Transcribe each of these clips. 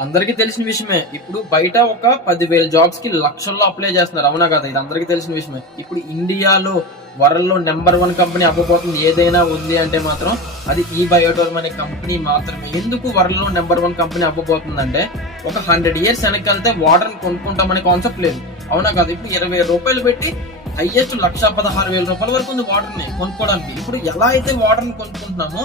అందరికీ తెలిసిన విషయమే. ఇప్పుడు బయట ఒక 10,000 జాబ్స్ కి లక్షల్లో అప్లై చేస్తున్నారు. అవునా కదా? ఇది అందరికీ తెలిసిన విషయమే. ఇప్పుడు ఇండియాలో వరల్డ్ లో నెంబర్ 1 కంపెనీ అవ్వబోతుంది ఏదైనా ఉంది అంటే మాత్రం అది ఈ బయోటోర్మ్ అనే కంపెనీ మాత్రమే. ఎందుకు వరల్డ్ లో నెంబర్ 1 కంపెనీ అవ్వబోతుందంటే ఒక 100 years వెనక్కి వెళ్తే వాటర్ కొనుక్కుంటామనే కాన్సెప్ట్ లేదు. అవునా కదా? ఇప్పుడు 20 రూపాయలు పెట్టి హైయెస్ట్ 1,16,000 రూపాయల వరకు ఉంది వాటర్ ని కొనుక్కోవడానికి. ఇప్పుడు ఎలా అయితే వాటర్ ని కొనుక్కుంటున్నామో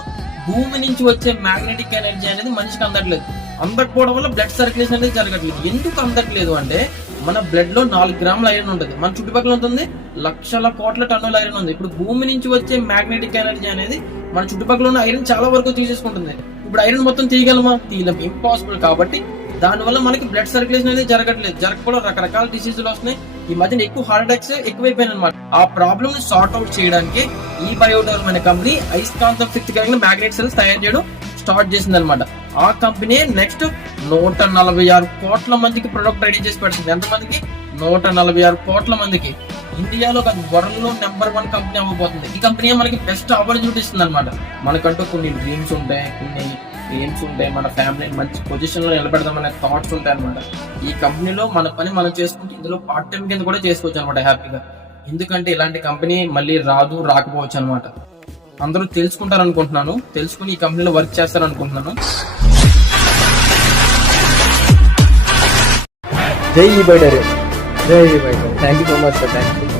భూమి నుంచి వచ్చే మ్యాగ్నెటిక్ ఎనర్జీ అనేది మనిషికి అందట్లేదు. అందకపోవడం వల్ల బ్లడ్ సర్క్యులేషన్ అనేది జరగట్లేదు. ఎందుకు అందట్లేదు అంటే మన బ్లడ్ లో 4 గ్రాముల ఐరన్ ఉంటుంది. మన చుట్టుపక్కల ఉంటుంది లక్షల కోట్ల టన్నుల ఐరన్ ఉంది. ఇప్పుడు భూమి నుంచి వచ్చే మ్యాగ్నెటిక్ ఎనర్జీ అనేది మన చుట్టుపక్కల ఉన్న ఐరన్ చాలా వరకు తీసేసుకుంటుంది. ఇప్పుడు ఐరన్ మొత్తం తీయగలమా? తీయలేం, ఇంపాసిబుల్. కాబట్టి దానివల్ల మనకి బ్లడ్ సర్క్యులేషన్ అనేది జరగట్లేదు. జరగకపోవడం రకరకాల డిసీజులు వస్తున్నాయి. ఈ మధ్యన ఎక్కువ హార్ట్ అటాక్స్ ఎక్కువైపోయినాయి అనమాట. ఆ ప్రాబ్లమ్ ని సార్ట్ అవుట్ చేయడానికి ఈ బయోటోర్మ్ అనే కంపెనీ అయస్కాంతం శక్తి కలిగిన మ్యాగ్నెట్ సెల్స్ తయారు చేయడం స్టార్ట్ చేసింది అనమాట. ఆ కంపెనీ నెక్స్ట్ 146 కోట్ల మందికి ప్రొడక్ట్ రెడీ చేసి పెడుతుంది. ఎంతమందికి? 146 కోట్ల మందికి. ఇండియాలో వరల్డ్ లో నెంబర్ 1 కంపెనీ అవ్వబోతుంది. ఈ కంపెనీ మనకి బెస్ట్ ఆపర్చునిటీ ఇస్తుంది అనమాట. మనకంటూ కొన్ని డ్రీమ్స్ ఉంటాయి, కొన్ని ఎయిమ్స్ ఉంటాయి, మన ఫ్యామిలీ మంచి పొజిషన్ లో నిలబెడదామనే థాట్స్ ఉంటాయి అనమాట. ఈ కంపెనీలో మన పని మనం చేసుకుంటే ఇందులో పార్ట్ టైం కింద కూడా చేసుకోవచ్చు అనమాట హ్యాపీగా. ఎందుకంటే ఇలాంటి కంపెనీ మళ్ళీ రాకపోవచ్చు అనమాట. అందరూ తెలుసుకుంటారు అనుకుంటున్నాను. తెలుసుకుని ఈ కంపెనీలో వర్క్ చేస్తారు అనుకుంటున్నాను. జై ఈ బయట. Thank you so much sir. Thank you.